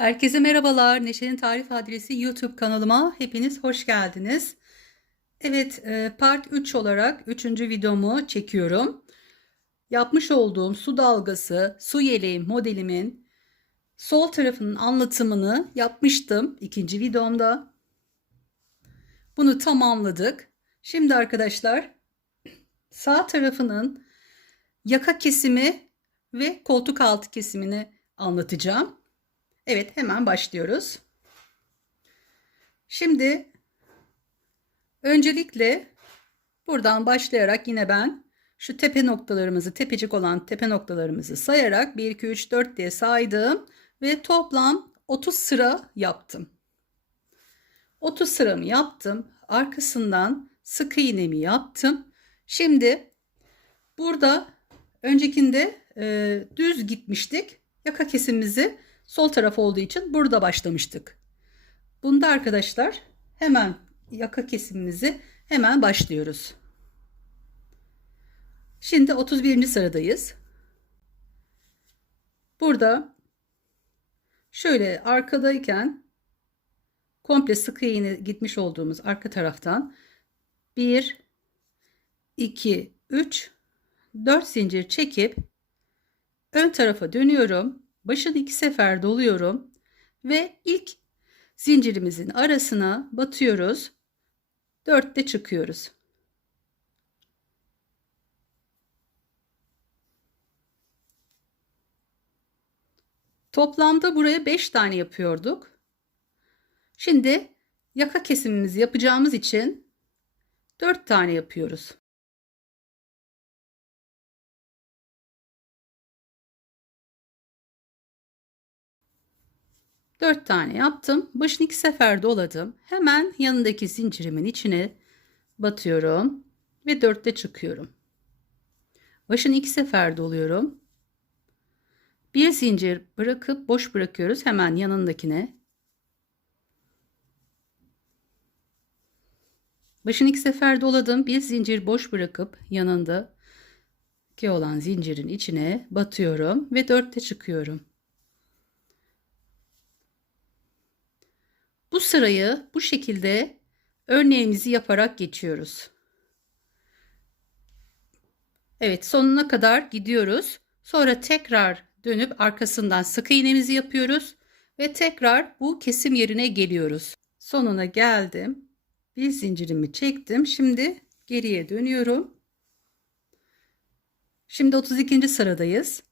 Herkese merhabalar. Neşe'nin Tarif Adresi YouTube kanalıma hepiniz hoş geldiniz. Evet, part 3 olarak 3. videomu çekiyorum. Yapmış olduğum su dalgası, su yeleği modelimin sol tarafının anlatımını yapmıştım ikinci videomda. Bunu tamamladık. Şimdi arkadaşlar sağ tarafının yaka kesimi ve koltuk altı kesimini anlatacağım. Evet, hemen başlıyoruz. Şimdi öncelikle buradan başlayarak yine ben şu tepe noktalarımızı, tepecik olan tepe noktalarımızı sayarak 1, 2, 3, 4 diye saydım ve toplam 30 sıra yaptım. 30 sıramı yaptım. Arkasından sık iğnemi yaptım. Şimdi burada öncekinde düz gitmiştik. Yaka kesimimizi sol taraf olduğu için burada başlamıştık. Bunda arkadaşlar hemen yaka kesimimizi hemen başlıyoruz. Şimdi 31. sıradayız. Burada şöyle arkadayken komple sık iğne gitmiş olduğumuz arka taraftan 1, 2, 3, 4 zincir çekip ön tarafa dönüyorum. Başını 2 sefer doluyorum ve ilk zincirimizin arasına batıyoruz. 4'te çıkıyoruz. Toplamda buraya 5 tane yapıyorduk. Şimdi yaka kesimimizi yapacağımız için 4 tane yapıyoruz. Dört tane yaptım. Başını 2 sefer doladım. Hemen yanındaki zincirimin içine batıyorum ve 4'te çıkıyorum. Başını 2 sefer doluyorum. Bir zincir bırakıp boş bırakıyoruz hemen yanındakine. Başını 2 sefer doladım. Bir zincir boş bırakıp yanındaki olan zincirin içine batıyorum ve 4'te çıkıyorum. Bu sırayı bu şekilde örneğimizi yaparak geçiyoruz. Evet, sonuna kadar gidiyoruz. Sonra tekrar dönüp arkasından sık iğnemizi yapıyoruz ve tekrar bu kesim yerine geliyoruz. Sonuna geldim. Bir zincirimi çektim. Şimdi geriye dönüyorum. Şimdi 32. sıradayız.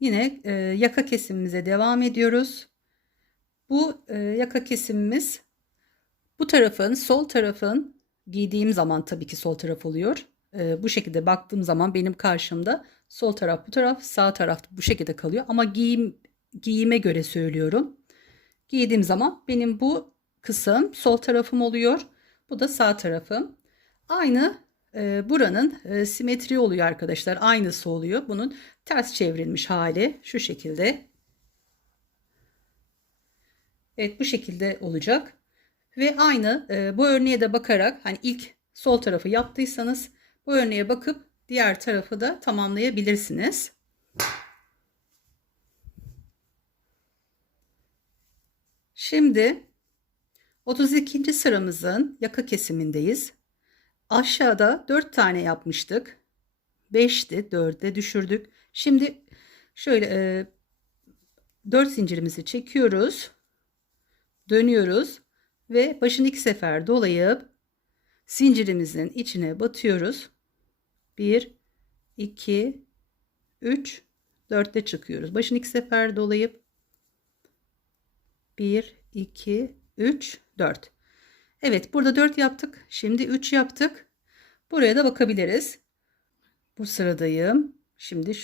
Yine yaka kesimimize devam ediyoruz. Bu yaka kesimimiz bu tarafın, sol tarafın giydiğim zaman tabii ki sol taraf oluyor. Bu şekilde baktığım zaman benim karşımda sol taraf bu taraf, sağ taraf bu şekilde kalıyor. Ama giyime göre söylüyorum. Giydiğim zaman benim bu kısım sol tarafım oluyor. Bu da sağ tarafım. Aynı buranın simetri oluyor arkadaşlar. Aynısı oluyor. Bunun ters çevrilmiş hali şu şekilde. Evet, bu şekilde olacak. Ve aynı bu örneğe de bakarak hani ilk sol tarafı yaptıysanız bu örneğe bakıp diğer tarafı da tamamlayabilirsiniz. Şimdi 32. sıramızın yaka kesimindeyiz. Aşağıda 4 tane yapmıştık. 5'ti, 4'e düşürdük. Şimdi şöyle 4 zincirimizi çekiyoruz. Dönüyoruz ve başını 2 sefer dolayıp zincirimizin içine batıyoruz. 1, 2, 3, 4'te çıkıyoruz. Başını 2 sefer dolayıp 1, 2, 3, 4. Evet, burada 4 yaptık. Şimdi 3 yaptık. Buraya da bakabiliriz. Bu sıradayım. Şimdi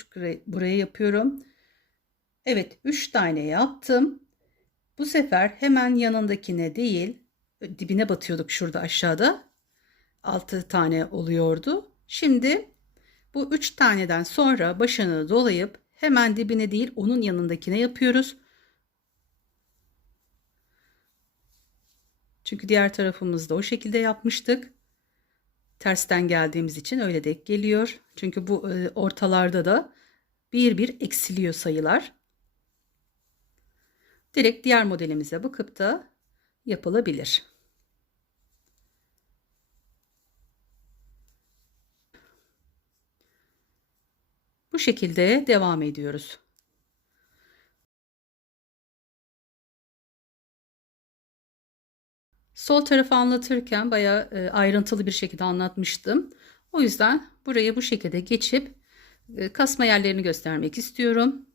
buraya yapıyorum. Evet, 3 tane yaptım. Bu sefer hemen yanındakine değil, dibine batıyorduk şurada aşağıda. 6 tane oluyordu. Şimdi bu 3 taneden sonra başını dolayıp hemen dibine değil onun yanındakine yapıyoruz. Çünkü diğer tarafımızda o şekilde yapmıştık. Tersten geldiğimiz için öyle denk geliyor. Çünkü bu ortalarda da bir eksiliyor sayılar. Direkt diğer modelimize bakıp da yapılabilir. Bu şekilde devam ediyoruz. Sol tarafı anlatırken bayağı ayrıntılı bir şekilde anlatmıştım. O yüzden burayı bu şekilde geçip kasma yerlerini göstermek istiyorum.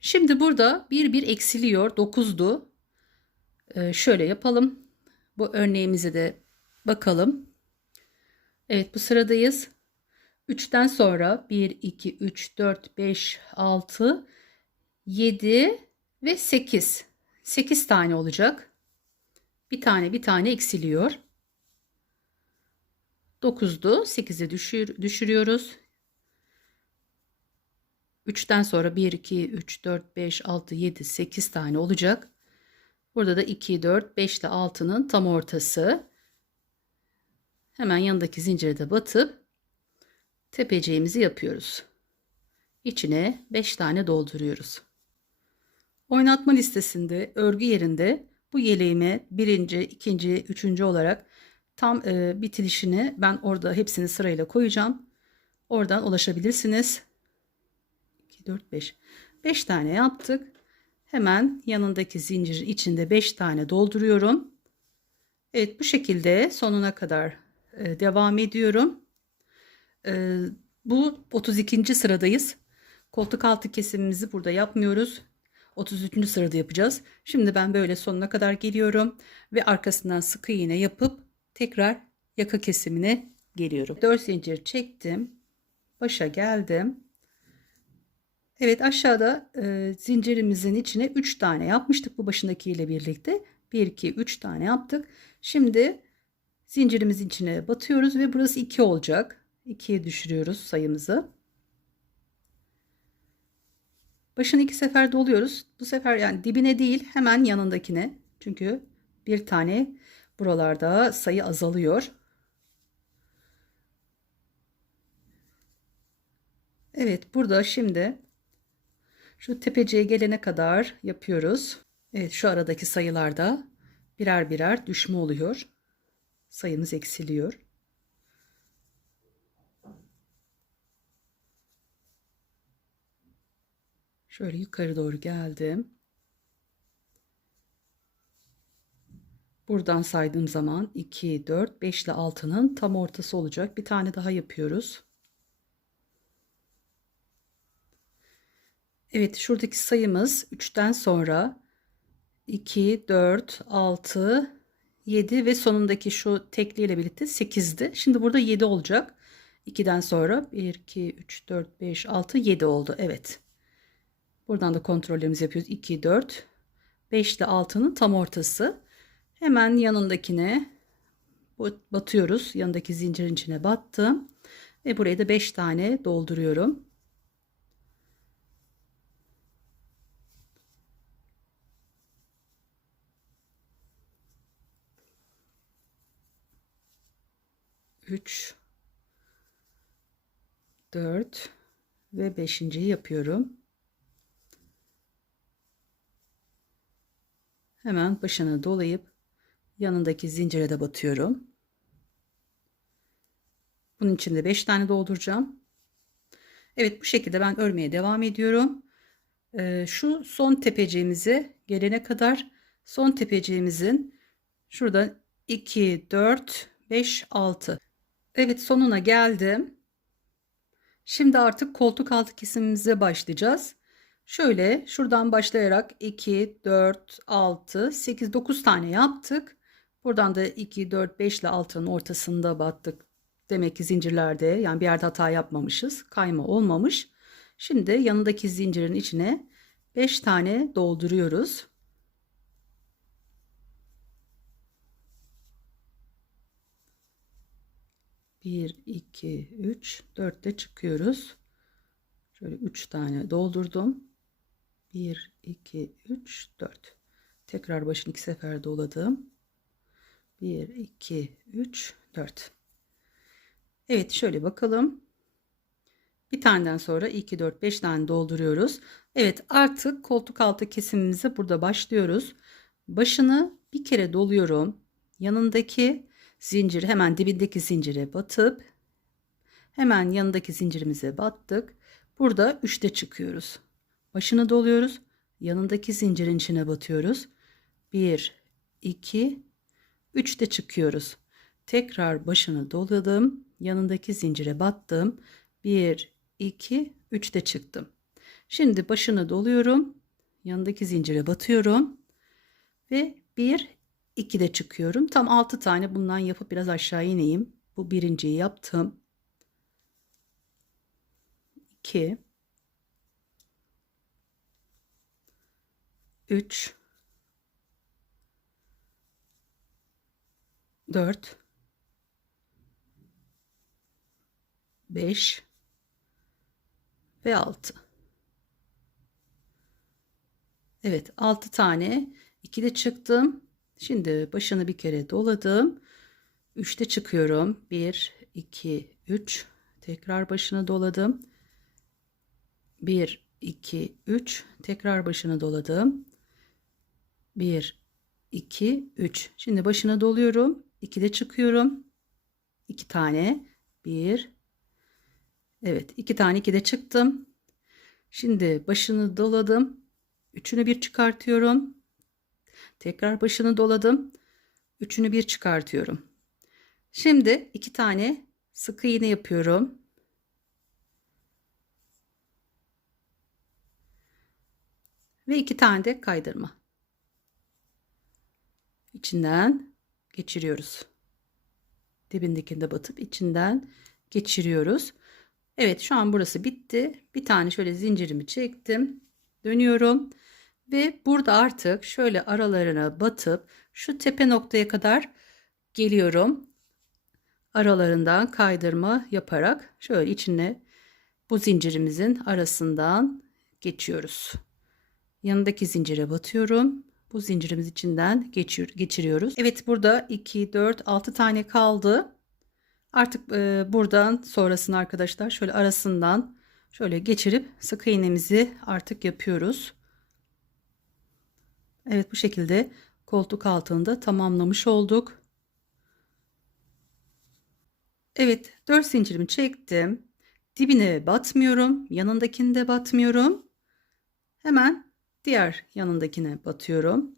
Şimdi burada bir eksiliyor. 9'du. Şöyle yapalım. Bu örneğimize de bakalım. Evet, bu sıradayız. 3'ten sonra 1, 2, 3, 4, 5, 6, 7 ve 8. 8 tane olacak. Bir tane eksiliyor. 9'du. 8'e düşürüyoruz. 3'ten sonra 1, 2, 3, 4, 5, 6, 7, 8 tane olacak. Burada da 2, 4, 5 ile 6'nın tam ortası. Hemen yanındaki zincire de batıp tepeciğimizi yapıyoruz. İçine 5 tane dolduruyoruz. Oynatma listesinde örgü yerinde bu yeleğime birinci, ikinci, üçüncü olarak tam bitilişini ben orada hepsini sırayla koyacağım. Oradan ulaşabilirsiniz. 2, 4, 5. 5 tane yaptık. Hemen yanındaki zincirin içinde 5 tane dolduruyorum. Evet, bu şekilde sonuna kadar devam ediyorum. Bu 32. sıradayız. Koltuk altı kesimimizi burada yapmıyoruz. 33. sırada yapacağız. Şimdi ben böyle sonuna kadar geliyorum ve arkasından sık iğne yapıp tekrar yaka kesimine geliyorum. 4 zincir çektim. Başa geldim. Evet, aşağıda zincirimizin içine 3 tane yapmıştık bu başındaki ile birlikte. 1, 2, 3 tane yaptık. Şimdi zincirimizin içine batıyoruz ve burası 2 olacak. 2'ye düşürüyoruz sayımızı. Başını 2 sefer doluyoruz. Bu sefer yani dibine değil, hemen yanındakine. Çünkü bir tane buralarda sayı azalıyor. Evet, burada şimdi şu tepeciye gelene kadar yapıyoruz. Evet, şu aradaki sayılarda birer birer düşme oluyor. Sayımız eksiliyor. Şöyle yukarı doğru geldim. Buradan saydığım zaman 2, 4, 5 ile 6'nın tam ortası olacak. Bir tane daha yapıyoruz. Evet, şuradaki sayımız 3'ten sonra 2, 4, 6, 7 ve sonundaki şu tekliyle birlikte 8'di. Şimdi burada 7 olacak. 2'den sonra 1, 2, 3, 4, 5, 6, 7 oldu. Evet. Buradan da kontrollerimizi yapıyoruz. 2, 4, 5 ile 6'nın tam ortası. Hemen yanındakine batıyoruz. Yanındaki zincirin içine battım. Ve buraya da 5 tane dolduruyorum. Üç, 4 ve 5.'yi yapıyorum. Hemen başını dolayıp yanındaki zincire de batıyorum. Bunun için de 5 tane dolduracağım. Evet, bu şekilde ben örmeye devam ediyorum. Şu son tepeciğimize gelene kadar son tepeciğimizin şurada 2, 4, 5, 6. Evet, sonuna geldim. Şimdi artık koltuk altı kesimimize başlayacağız. Şöyle şuradan başlayarak 2, 4, 6, 8, 9 tane yaptık. Buradan da 2, 4, 5 ile 6'nın ortasında battık. Demek ki zincirlerde yani bir yerde hata yapmamışız. Kayma olmamış. Şimdi yanındaki zincirin içine 5 tane dolduruyoruz. Bir, iki, üç, 4 de çıkıyoruz. Şöyle 3 tane doldurdum. 1, 2, 3, 4. Tekrar başını 2 sefer doladım. 1, 2, 3, 4. Evet, şöyle bakalım. Bir taneden sonra 2, 4, 5 tane dolduruyoruz. Evet, artık koltuk altı kesimimize burada başlıyoruz. Başını bir kere doluyorum. Yanındaki zincir, hemen dibindeki zincire batıp hemen yanındaki zincirimize battık. Burada 3'te çıkıyoruz. Başını doluyoruz. Yanındaki zincirin içine batıyoruz. 1, 2, 3'te çıkıyoruz. Tekrar başını doladım. Yanındaki zincire battım. 1, 2, 3'te çıktım. Şimdi başını doluyorum. Yanındaki zincire batıyorum. Ve 1, 2'de çıkıyorum. Tam 6 tane bundan yapıp biraz aşağı ineyim. Bu birinciyi yaptım. 2, 3, 4, 5 ve 6. Evet, 6 tane 2'de çıktım. Şimdi başını bir kere doladım. 3'te çıkıyorum. 1, 2, 3. Tekrar başını doladım. 1, 2, 3. Tekrar başını doladım. 1, 2, 3. Şimdi başına doluyorum. 2'de çıkıyorum. 2 tane. 1. Evet, 2 tane 2'de çıktım. Şimdi başını doladım. Üçünü bir çıkartıyorum. Tekrar başını doladım. Üçünü bir çıkartıyorum. Şimdi 2 tane sık iğne yapıyorum. Ve 2 tane de kaydırma. İçinden geçiriyoruz. Dibindekinde batıp içinden geçiriyoruz. Evet, şu an burası bitti. Bir tane şöyle zincirimi çektim. Dönüyorum. Ve burada artık şöyle aralarına batıp şu tepe noktaya kadar geliyorum. Aralarından kaydırma yaparak şöyle içine bu zincirimizin arasından geçiyoruz. Yanındaki zincire batıyorum. Bu zincirimiz içinden geçiriyoruz. Evet, burada 2, 4, 6 tane kaldı. Artık buradan sonrasını arkadaşlar şöyle arasından şöyle geçirip sık iğnemizi artık yapıyoruz. Evet, bu şekilde koltuk altında tamamlamış olduk. Evet, 4 zincirimi çektim. Dibine batmıyorum. Yanındakinde batmıyorum. Hemen diğer yanındakine batıyorum.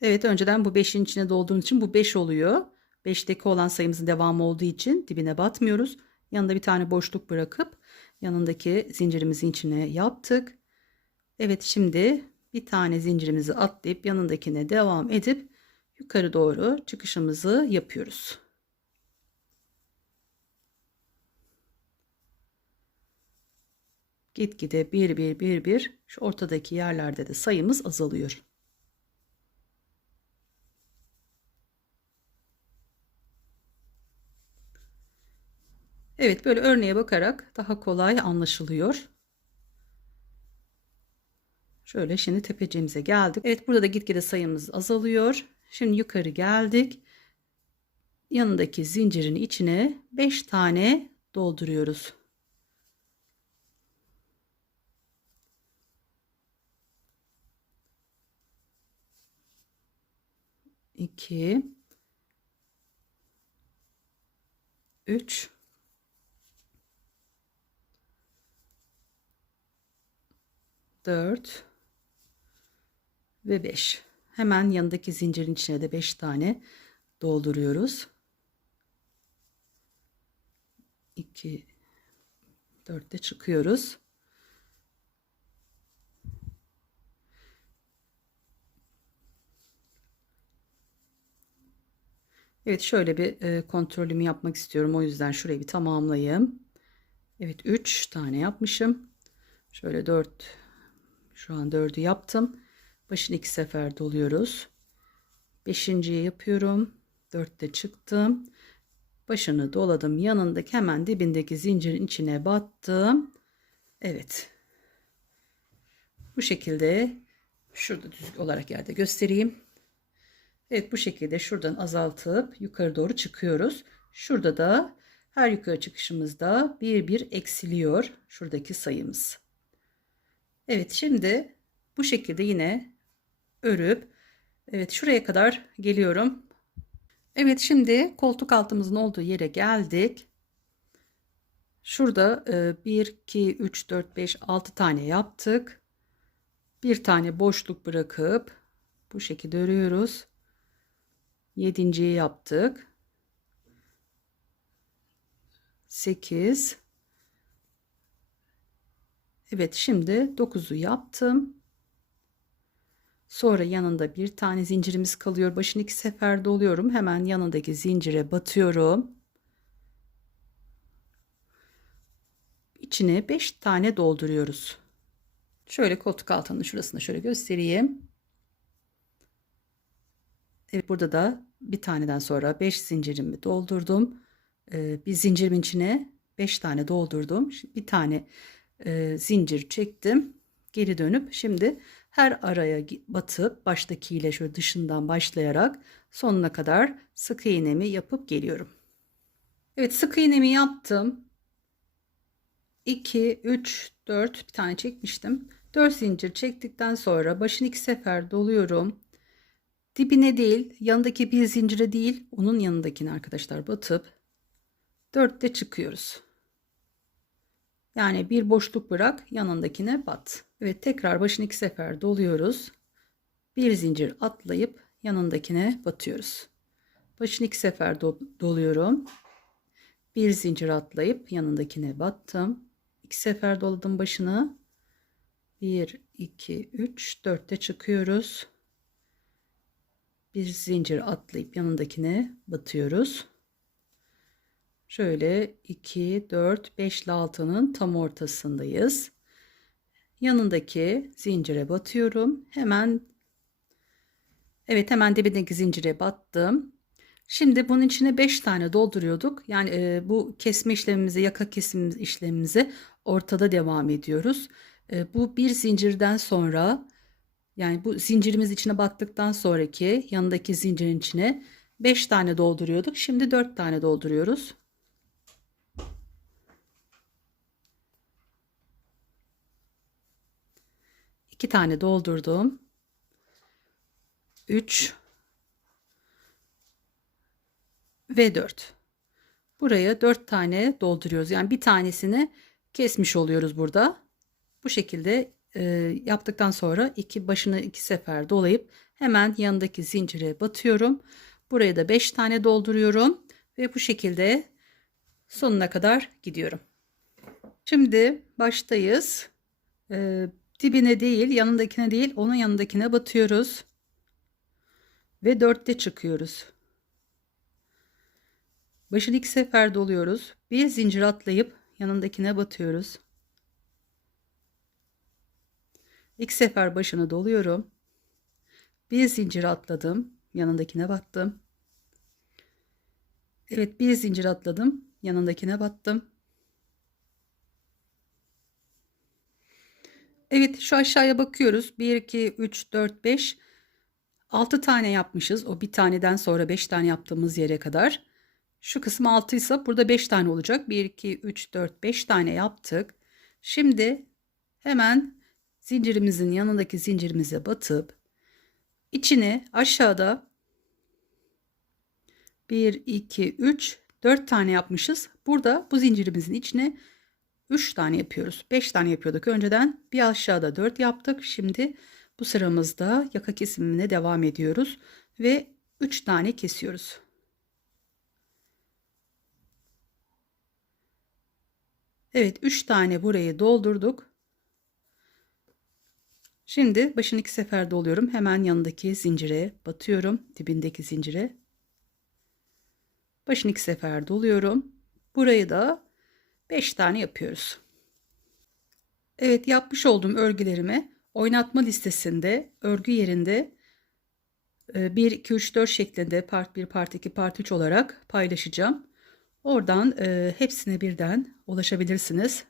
Evet, önceden bu 5'in içine dolduğum için bu 5 oluyor. 5'teki olan sayımızın devamı olduğu için dibine batmıyoruz. Yanında bir tane boşluk bırakıp yanındaki zincirimizin içine yaptık. Evet, şimdi bir tane zincirimizi atlayıp yanındakine devam edip yukarı doğru çıkışımızı yapıyoruz. Gitgide bir şu ortadaki yerlerde de sayımız azalıyor. Evet, böyle örneğe bakarak daha kolay anlaşılıyor. Şöyle şimdi tepeciğimize geldik. Evet, burada da gitgide sayımız azalıyor. Şimdi yukarı geldik. Yanındaki zincirin içine 5 tane dolduruyoruz. İki, 3, 4 ve 5. Hemen yanındaki zincirin içine de 5 tane dolduruyoruz. 2, 4'te çıkıyoruz. Evet, şöyle bir kontrolümü yapmak istiyorum. O yüzden şurayı bir tamamlayayım. Evet, 3 tane yapmışım. Şöyle 4, şu an 4'ü yaptım. Başını 2 sefer doluyoruz. 5.'yi yapıyorum. 4'te çıktım. Başını doladım. Yanındaki hemen dibindeki zincirin içine battım. Evet. Bu şekilde şurada düz olarak yerde göstereyim. Evet, bu şekilde şuradan azaltıp yukarı doğru çıkıyoruz. Şurada da Her yukarı çıkışımızda bir bir eksiliyor şuradaki sayımız. Evet, şimdi bu şekilde yine örüp, evet, şuraya kadar geliyorum. Evet, şimdi koltuk altımızın olduğu yere geldik. Şurada 1 2 3 4 5 6 tane yaptık. Bir tane boşluk bırakıp bu şekilde örüyoruz. 7.'yi yaptık. 8. Evet, şimdi 9'u yaptım. Sonra yanında bir tane zincirimiz kalıyor. Başını 2 sefer doluyorum. Hemen yanındaki zincire batıyorum. İçine 5 tane dolduruyoruz. Şöyle koltuk altının şurasını şöyle göstereyim. Evet, burada da bir taneden sonra 5 zincirimi doldurdum. Bir zincirimin içine 5 tane doldurdum. Bir tane zincir çektim. Geri dönüp şimdi her araya batıp baştakiyle şöyle dışından başlayarak sonuna kadar sık iğnemi yapıp geliyorum. Evet, sık iğnemi yaptım. 2 3 4 bir tane çekmiştim. 4 zincir çektikten sonra başını 2 sefer doluyorum. Dibine değil, yanındaki bir zincire değil, onun yanındakine arkadaşlar batıp 4'te çıkıyoruz. Yani bir boşluk bırak, yanındakine bat. Evet, tekrar başını 2 sefer doluyoruz. Bir zincir atlayıp yanındakine batıyoruz. Başını 2 sefer doluyorum. Bir zincir atlayıp yanındakine battım. 2 sefer doladım başını. 1 2 3 4'te çıkıyoruz. Bir zincir atlayıp yanındakine batıyoruz. Şöyle 2 4 5 ile 6'nın tam ortasındayız. Yanındaki zincire batıyorum. Hemen, evet, hemen dibindeki zincire battım. Şimdi bunun içine 5 tane dolduruyorduk. Yani bu kesme işlemimizi, yaka kesim işlemimizi ortada devam ediyoruz. Bu bir zincirden sonra, yani bu zincirimiz içine battıktan sonraki yanındaki zincirin içine 5 tane dolduruyorduk. Şimdi 4 tane dolduruyoruz. İki tane doldurdum. 3 ve 4. Buraya 4 tane dolduruyoruz. Yani bir tanesini kesmiş oluyoruz burada. Bu şekilde yaptıktan sonra başını 2 sefer dolayıp hemen yanındaki zincire batıyorum. Buraya da 5 tane dolduruyorum ve bu şekilde sonuna kadar gidiyorum. Şimdi baştayız. Dibine değil, yanındakine değil, onun yanındakine batıyoruz ve 4'te çıkıyoruz. Başını 2 sefer doluyoruz. Bir zincir atlayıp yanındakine batıyoruz. 2 sefer başını doluyorum. Bir zincir atladım, yanındakine battım. Evet, bir zincir atladım, yanındakine battım. Evet, şu aşağıya bakıyoruz. 1 2 3 4 5 6 tane yapmışız. O bir taneden sonra 5 tane yaptığımız yere kadar. Şu kısım 6 ise burada 5 tane olacak. 1 2 3 4 5 tane yaptık. Şimdi hemen zincirimizin yanındaki zincirimize batıp içine aşağıda 1 2 3 4 tane yapmışız. Burada bu zincirimizin içine 3 tane yapıyoruz. 5 tane yapıyorduk önceden. Bir aşağıda 4 yaptık. Şimdi bu sıramızda yaka kesimine devam ediyoruz ve 3 tane kesiyoruz. Evet, 3 tane burayı doldurduk. Şimdi başını 2 sefer doluyorum. Hemen yanındaki zincire batıyorum. Dibindeki zincire. Başını 2 sefer doluyorum. Burayı da 5 tane yapıyoruz. Evet, yapmış olduğum örgülerimi oynatma listesinde örgü yerinde 1 2 3 4 şeklinde part 1 part 2 part 3 olarak paylaşacağım. Oradan hepsine birden ulaşabilirsiniz.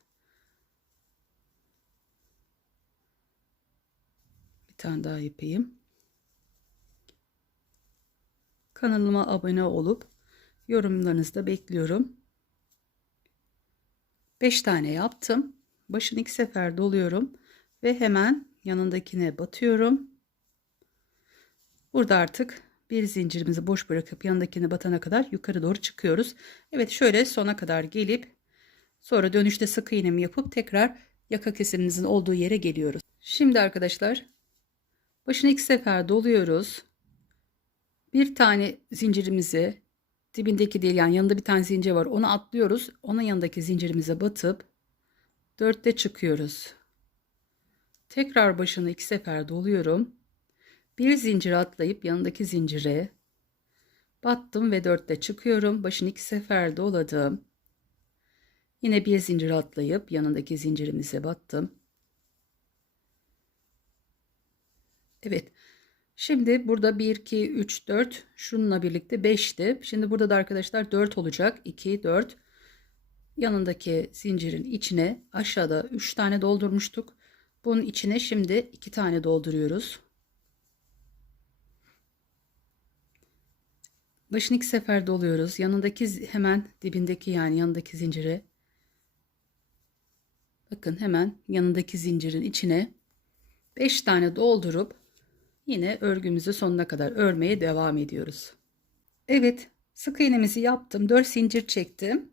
Bir tane daha yapayım. Kanalıma abone olup yorumlarınızı da bekliyorum. 5 tane yaptım. Başını 2 sefer doluyorum ve hemen yanındakine batıyorum. Burada artık bir zincirimizi boş bırakıp yanındakine batana kadar yukarı doğru çıkıyoruz. Evet, şöyle sona kadar gelip sonra dönüşte sık iğnemi yapıp tekrar yaka kesimimizin olduğu yere geliyoruz. Şimdi arkadaşlar başını 2 sefer doluyoruz. Bir tane zincirimizi dibindeki değil, yani yanında bir tane zincir var, onu atlıyoruz. Onun yanındaki zincirimize batıp 4'te çıkıyoruz. Tekrar başını 2 sefer doluyorum. Bir zincir atlayıp yanındaki zincire battım ve 4'te çıkıyorum. Başını 2 sefer doladım. Yine bir zincir atlayıp yanındaki zincirimize battım. Evet. Şimdi burada 1, 2, 3, 4 şununla birlikte 5'ti. Şimdi burada da arkadaşlar 4 olacak. 2, 4. Yanındaki zincirin içine aşağıda 3 tane doldurmuştuk. Bunun içine şimdi 2 tane dolduruyoruz. Başını 2 sefer doluyoruz. Yanındaki hemen dibindeki, yani yanındaki zincire. Bakın hemen yanındaki zincirin içine 5 tane doldurup yine örgümüzü sonuna kadar örmeye devam ediyoruz. Evet, sık iğnemizi yaptım. 4 zincir çektim.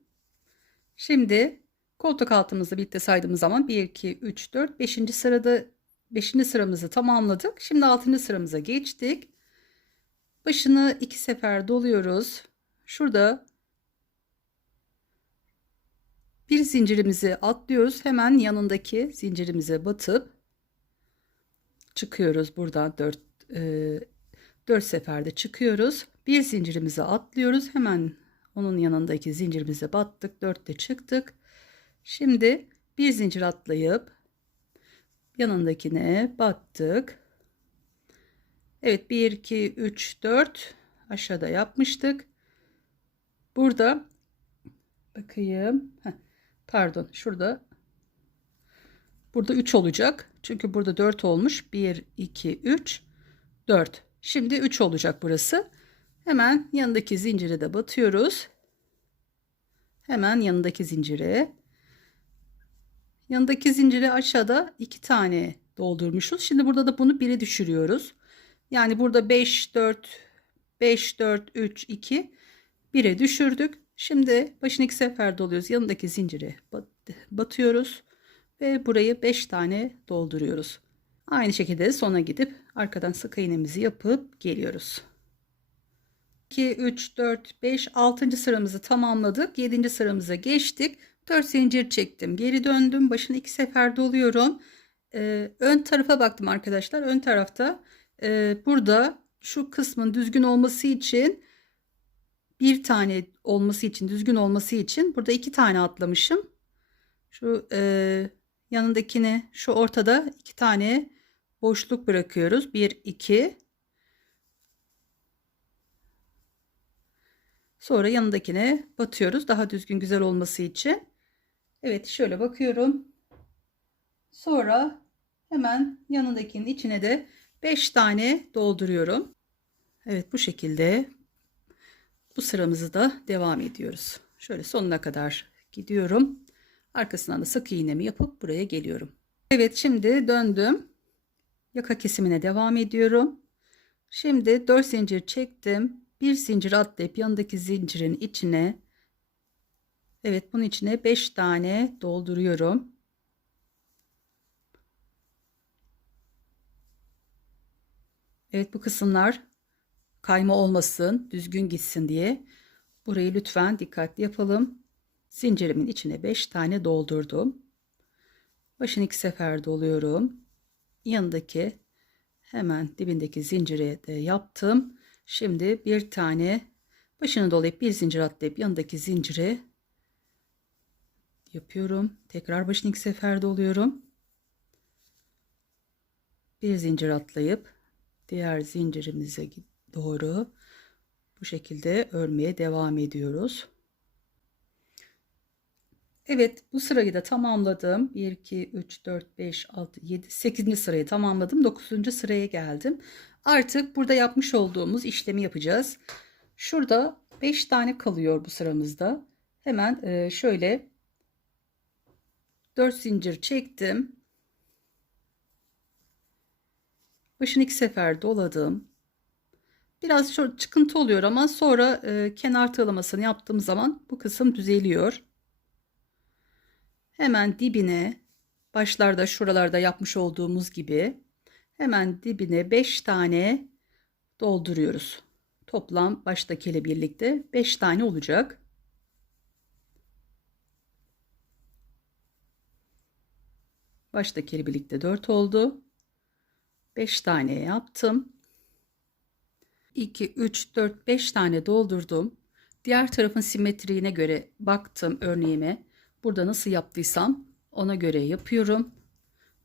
Şimdi koltuk altımızla birlikte saydığımız zaman 1, 2, 3, 4, 5. sırada 5. sıramızı tamamladık. Şimdi 6. sıramıza geçtik. Başını 2 sefer doluyoruz. Şurada bir zincirimizi atlıyoruz. Hemen yanındaki zincirimize batıp çıkıyoruz. Buradan 4 seferde çıkıyoruz. Bir zincirimizi atlıyoruz. Hemen onun yanındaki zincirimize battık. 4'te çıktık. Şimdi bir zincir atlayıp yanındakine battık. Evet, 1, 2, 3, 4 aşağıda yapmıştık. Burada bakayım. Pardon, burada 3 olacak. Çünkü burada 4 olmuş. 1, 2, 3, 4. Şimdi 3 olacak burası. Hemen yanındaki zincire de batıyoruz. Hemen yanındaki zincire. Yanındaki zincire aşağıda 2 tane doldurmuşuz. Şimdi burada da bunu 1'e düşürüyoruz. Yani burada 5, 4, 5, 4, 3, 2, 1'e düşürdük. Şimdi başını 2 sefer doluyoruz. Yanındaki zincire batıyoruz. Ve burayı 5 tane dolduruyoruz. Aynı şekilde sona gidip arkadan sık iğnemizi yapıp geliyoruz. 2, 3, 4, 5, 6. sıramızı tamamladık. 7. sıramıza geçtik. 4 zincir çektim. Geri döndüm. Başını 2 sefer doluyorum. Ön tarafa baktım arkadaşlar. Ön tarafta burada şu kısmın düzgün olması için, bir tane olması için, düzgün olması için burada 2 tane atlamışım. Şu yanındakine, şu ortada 2 tane boşluk bırakıyoruz. 1, 2. Sonra yanındakine batıyoruz. Daha düzgün, güzel olması için. Evet, şöyle bakıyorum. Sonra hemen yanındakinin içine de 5 tane dolduruyorum. Evet, bu şekilde bu sıramızı da devam ediyoruz. Şöyle sonuna kadar gidiyorum. Arkasından da sık iğnemi yapıp buraya geliyorum. Evet, şimdi döndüm. Yaka kesimine devam ediyorum. Şimdi 4 zincir çektim. Bir zincir atlayıp yanındaki zincirin içine, evet, bunun içine 5 tane dolduruyorum. Evet, bu kısımlar kayma olmasın, düzgün gitsin diye burayı lütfen dikkatli yapalım. Zincirimin içine 5 tane doldurdum. Başını 2 sefer doluyorum. Yanındaki hemen dibindeki zincire de yaptım. Şimdi bir tane başını dolayıp bir zincir atlayıp yanındaki zincire yapıyorum. Tekrar başını 2 sefer doluyorum. Bir zincir atlayıp diğer zincirimize doğru bu şekilde örmeye devam ediyoruz. Evet, bu sırayı da tamamladım. 1, 2, 3, 4, 5, 6, 7, 8. sırayı tamamladım. 9. sıraya geldim. Artık burada yapmış olduğumuz işlemi yapacağız. Şurada 5 tane kalıyor bu sıramızda. Hemen şöyle 4 zincir çektim. Başını 2 sefer doladım. Biraz şu çıkıntı oluyor ama sonra kenar tığlamasını yaptığım zaman bu kısım düzeliyor. Hemen dibine, başlarda şuralarda yapmış olduğumuz gibi hemen dibine 5 tane dolduruyoruz. Toplam baştakiyle birlikte 5 tane olacak. Baştakiyle birlikte 4 oldu. 5 tane yaptım. 2, 3, 4, 5 tane doldurdum. Diğer tarafın simetriğine göre baktım örneğime. Burada nasıl yaptıysam ona göre yapıyorum.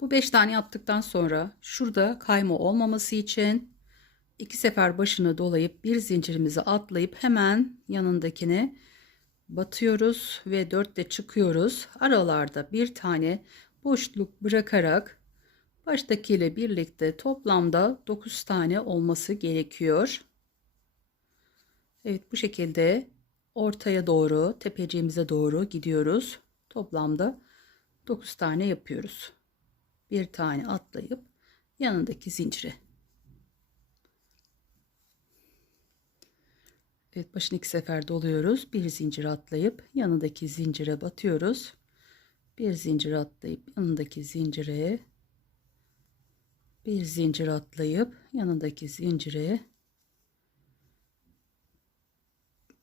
Bu 5 tane yaptıktan sonra şurada kayma olmaması için 2 sefer başını dolayıp bir zincirimizi atlayıp hemen yanındakine batıyoruz ve 4 de çıkıyoruz. Aralarda bir tane boşluk bırakarak baştakiyle birlikte toplamda 9 tane olması gerekiyor. Evet, bu şekilde ortaya doğru, tepeciğimize doğru gidiyoruz. Toplamda 9 tane yapıyoruz. Bir tane atlayıp yanındaki zincire. Evet, başını 2 sefer doluyoruz. Bir zincir atlayıp yanındaki zincire batıyoruz. Bir zincir atlayıp yanındaki zincire. Bir zincir atlayıp yanındaki zincire.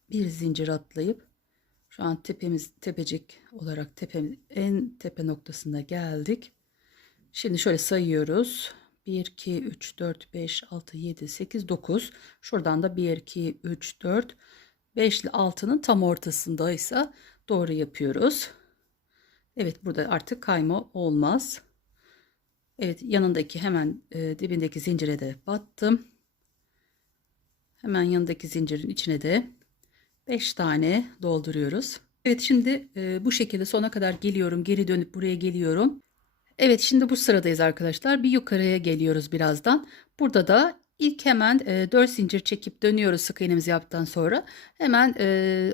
Bir zincir atlayıp şu an tepecik olarak en tepe noktasına geldik. Şimdi şöyle sayıyoruz. 1, 2, 3, 4, 5, 6, 7, 8, 9. Şuradan da 1, 2, 3, 4, 5 ile 6'nın tam ortasındaysa doğru yapıyoruz. Evet, burada artık kayma olmaz. Evet, yanındaki hemen dibindeki zincire de battım. Hemen yanındaki zincirin içine de 5 tane dolduruyoruz. Evet, şimdi bu şekilde sona kadar geliyorum. Geri dönüp buraya geliyorum. Evet, şimdi bu sıradayız arkadaşlar. Bir yukarıya geliyoruz birazdan. Burada da ilk hemen 4 zincir çekip dönüyoruz sık iğnemizi yaptıktan sonra. Hemen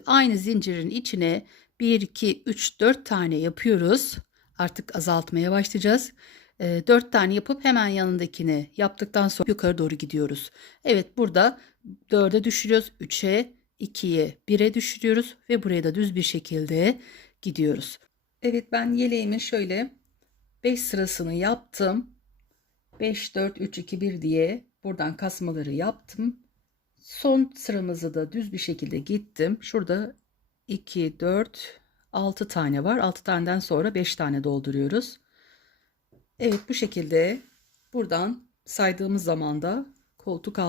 aynı zincirin içine 1, 2, 3, 4 tane yapıyoruz. Artık azaltmaya başlayacağız. 4 tane yapıp hemen yanındakini yaptıktan sonra yukarı doğru gidiyoruz. Evet, burada 4'e düşürüyoruz. 3'e, 2'ye, 1'e düşürüyoruz ve buraya da düz bir şekilde gidiyoruz. Evet, ben yeleğimin şöyle 5 sırasını yaptım. 5, 4, 3, 2, 1 diye buradan kasmaları yaptım. Son sıramızı da düz bir şekilde gittim. Şurada 2, 4, 6 tane var. 6 taneden sonra 5 tane dolduruyoruz. Evet, bu şekilde buradan saydığımız zaman da koltuk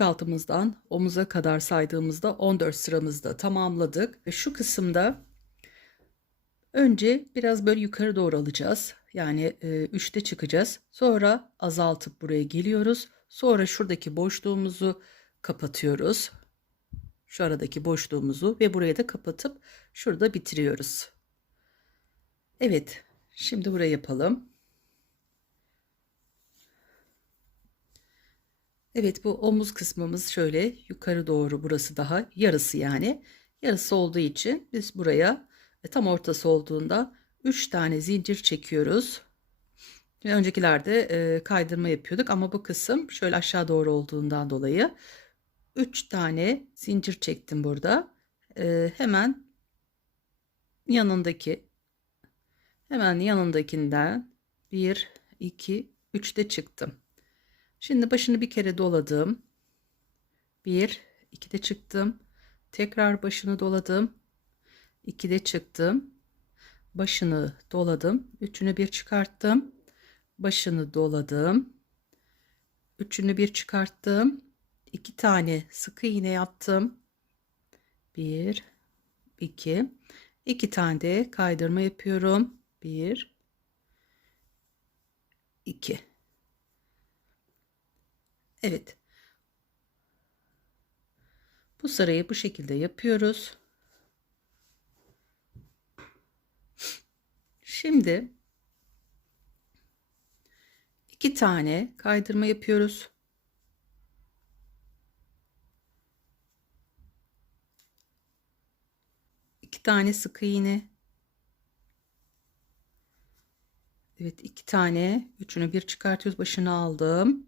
altımızdan omuza kadar saydığımızda 14 sıramızda tamamladık. Ve şu kısımda önce biraz böyle yukarı doğru alacağız. Yani 3'te çıkacağız. Sonra azaltıp buraya geliyoruz. Sonra şuradaki boşluğumuzu kapatıyoruz. Şu aradaki boşluğumuzu ve buraya da kapatıp şurada bitiriyoruz. Evet, şimdi buraya yapalım. Evet, bu omuz kısmımız şöyle yukarı doğru, burası daha yarısı yani. Yarısı olduğu için biz buraya tam ortası olduğunda 3 tane zincir çekiyoruz. Öncekilerde kaydırma yapıyorduk ama bu kısım şöyle aşağı doğru olduğundan dolayı 3 tane zincir çektim burada. Hemen yanındaki yanındakinden 1, 2, 3'te çıktım. Şimdi başını bir kere doladım. 1, 2'de çıktım. Tekrar başını doladım. 2'de çıktım. Başını doladım. Üçünü bir çıkarttım. Başını doladım. Üçünü bir çıkarttım. 2 tane sık iğne yaptım. 1, 2. 2 tane de kaydırma yapıyorum. 1, 2. Evet. Bu sırayı bu şekilde yapıyoruz. Şimdi 2 tane kaydırma yapıyoruz. 2 tane sık iğne. Evet, 2 tane, üçünü bir çıkartıyoruz. Başını aldım.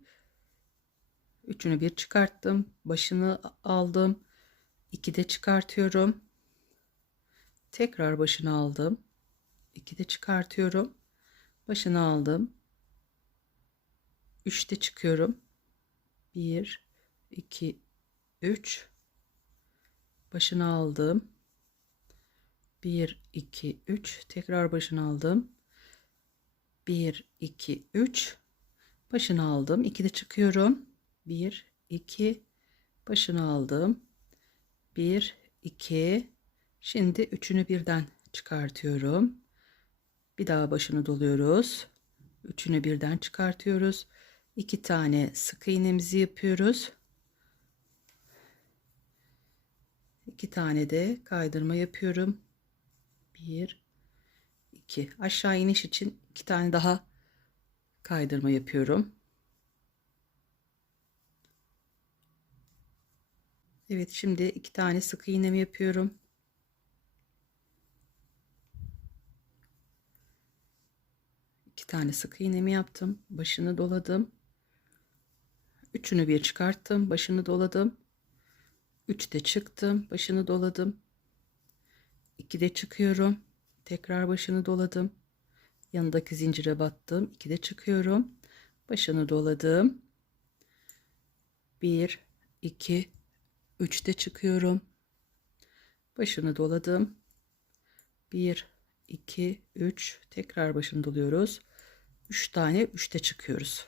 Üçünü bir çıkarttım. Başını aldım. 2 de çıkartıyorum. Tekrar başını aldım. 2 de çıkartıyorum. Başını aldım. 3 de çıkıyorum. 1 2 3 başını aldım. 1 2 3 tekrar başını aldım. 1 2 3 başını aldım. 2 de çıkıyorum. 1 2 başını aldım. 1 2 şimdi üçünü birden çıkartıyorum. Bir daha başını doluyoruz. Üçünü birden çıkartıyoruz. 2 tane sık iğnemizi yapıyoruz. 2 tane de kaydırma yapıyorum. 1 2 aşağı iniş için 2 tane daha kaydırma yapıyorum. Evet, şimdi 2 tane sık iğnemi yapıyorum. İki tane sık iğnemi yaptım. Başını doladım. Üçünü bir çıkarttım. Başını doladım. 3 de çıktım. Başını doladım. 2 de çıkıyorum. Tekrar başını doladım. Yanındaki zincire battım. 2 de çıkıyorum. Başını doladım. 1 2 3 de çıkıyorum. Başını doladım. 1 2 3 tekrar başını doluyoruz. 3 tane 3'te çıkıyoruz.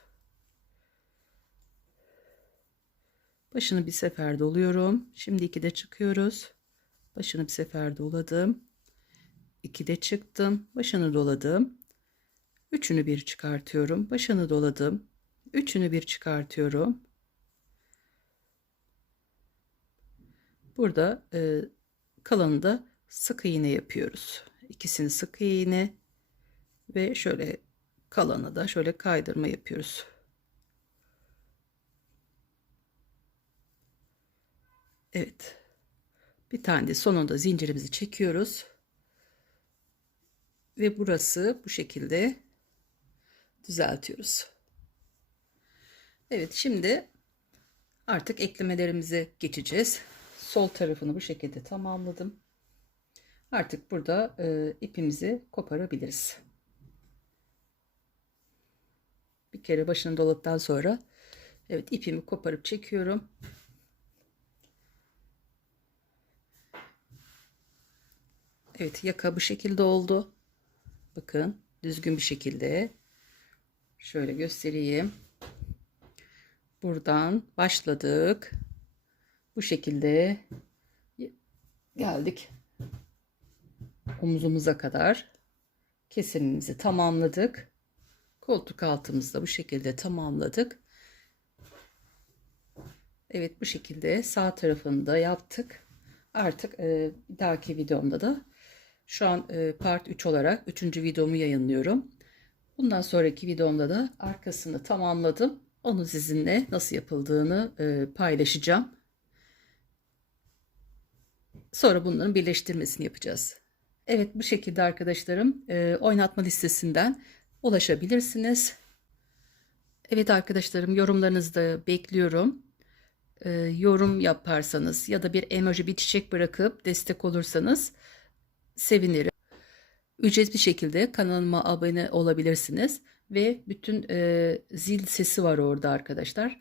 Başını bir sefer doluyorum. Şimdi 2 de çıkıyoruz. Başını bir sefer doladım. 2 de çıktım. Başını doladım. Üçünü bir çıkartıyorum. Başını doladım. Üçünü bir çıkartıyorum. Burada kalanı da sık iğne yapıyoruz. İkisini sık iğne ve şöyle kalanı da şöyle kaydırma yapıyoruz. Evet. Bir tane de sonunda zincirimizi çekiyoruz. Ve burası bu şekilde düzeltiyoruz. Evet, şimdi artık eklemelerimize geçeceğiz. Sol tarafını bu şekilde tamamladım. Artık burada ipimizi koparabiliriz. Bir kere başını doladıktan sonra evet ipimi koparıp çekiyorum. Evet, yaka bu şekilde oldu. Bakın, düzgün bir şekilde. Şöyle göstereyim. Buradan başladık. Bu şekilde geldik omuzumuza kadar. Kesimimizi tamamladık. Koltuk altımızda bu şekilde tamamladık. Evet, bu şekilde sağ tarafını da yaptık. Artık bir dahaki videomda da şu an part 3 olarak 3. videomu yayınlıyorum. Bundan sonraki videomda da arkasını tamamladım. Onu sizinle nasıl yapıldığını paylaşacağım. Sonra bunların birleştirmesini yapacağız. Evet, bu şekilde arkadaşlarım oynatma listesinden ulaşabilirsiniz. Evet arkadaşlarım, yorumlarınızı da bekliyorum. Yorum yaparsanız ya da bir emoji, bir çiçek bırakıp destek olursanız sevinirim. Ücretli şekilde kanalıma abone olabilirsiniz ve bütün zil sesi var orada arkadaşlar.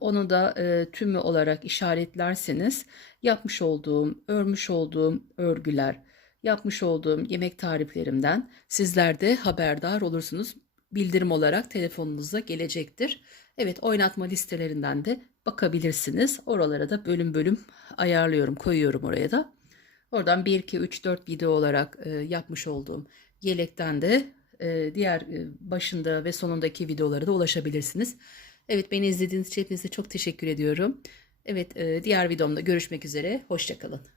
Onu da tümü olarak işaretlerseniz yapmış olduğum, örmüş olduğum örgüler, yapmış olduğum yemek tariflerimden sizler de haberdar olursunuz. Bildirim olarak telefonunuza gelecektir. Evet, oynatma listelerinden de bakabilirsiniz. Oralara da bölüm bölüm ayarlıyorum, koyuyorum oraya da. Oradan 1, 2, 3, 4 video olarak yapmış olduğum yelekten de diğer başında ve sonundaki videolara da ulaşabilirsiniz. Evet, beni izlediğiniz için hepinize çok teşekkür ediyorum. Evet, diğer videomda görüşmek üzere. Hoşça kalın.